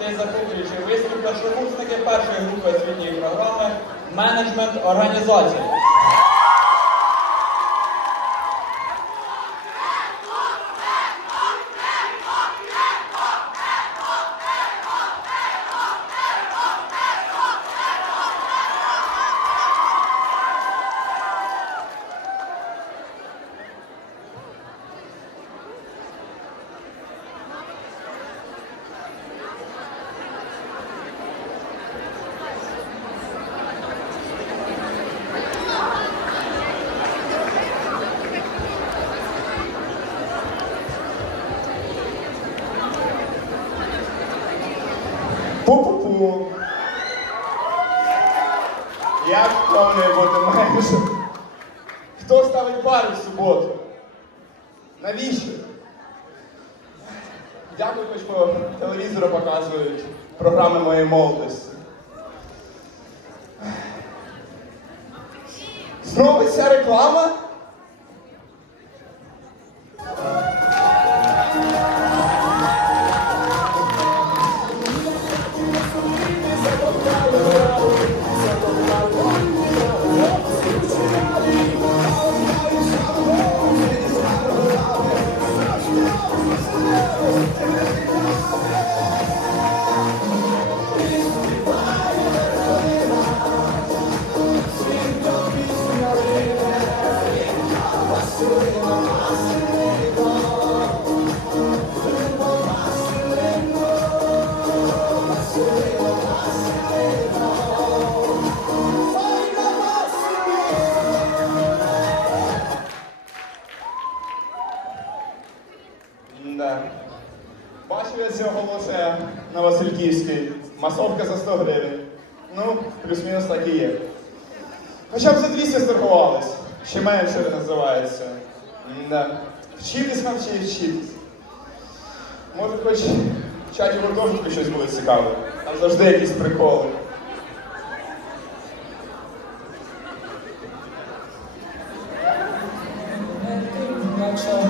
Цей захоплюючий виступ першокурсники першої групи освітньої програми менеджмент організації. Пу-пу-пу. Як повний бути менше? Хто ставить пари в суботу? Навіщо? Дякую, хоч по телевізору показують програми моєї молодості. Ця реклама? Бачив я це оголошення на Васильківській. Масовка за 100 гривень. Ну, плюс-мінус так і є. Хоча б за 200 сторгувались. Ще менше називається. Да. Вчитись нам чи вчитись. Може, хоч в чаті гуртожитку щось буде цікаве. Там завжди якісь приколи. Naša milione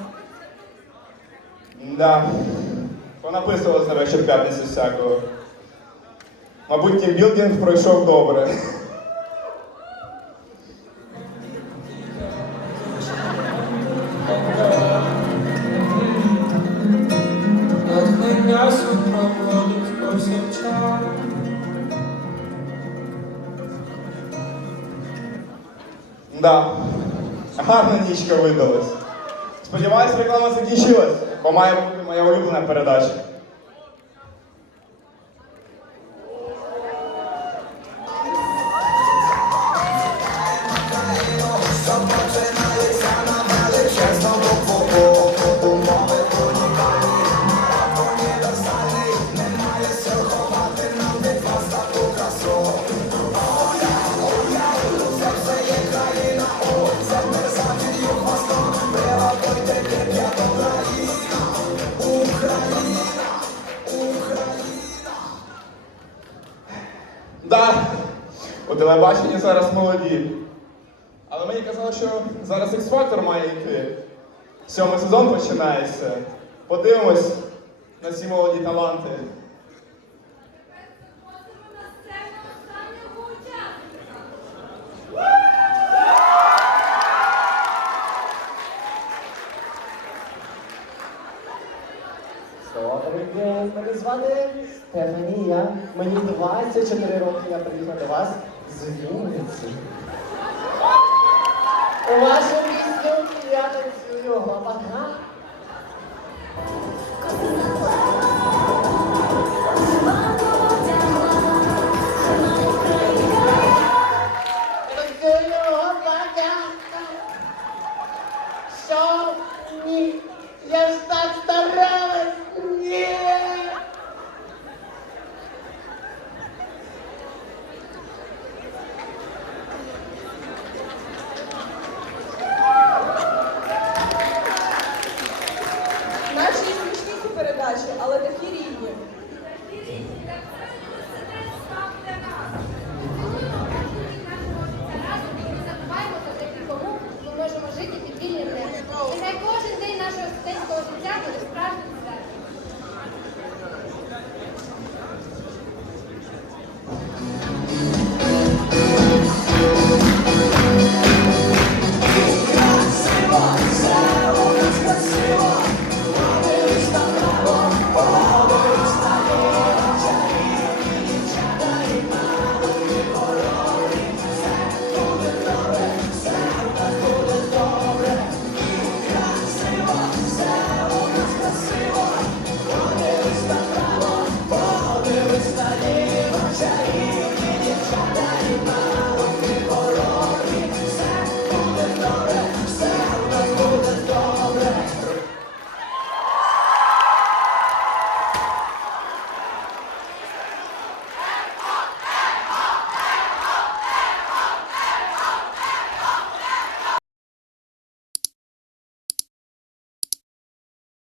Да. Понаписувалось на вечір п'ятниці всякого. Мабуть, тімбілдинг пройшов добре. Да. Гарна нічка видалась. Сподіваюсь, реклама закінчилась, бо має бути моя улюблена передача. Да, у телебаченні зараз молоді. Але мені казали, що зараз X-Factor має йти. Сьомий сезон починається. Подивимось на ці молоді таланти. Добрий день, мене звати Стефанія. Мені 24 роки, я приїхав до вас з Вінниці. У вашу пісню я танцюю гопака.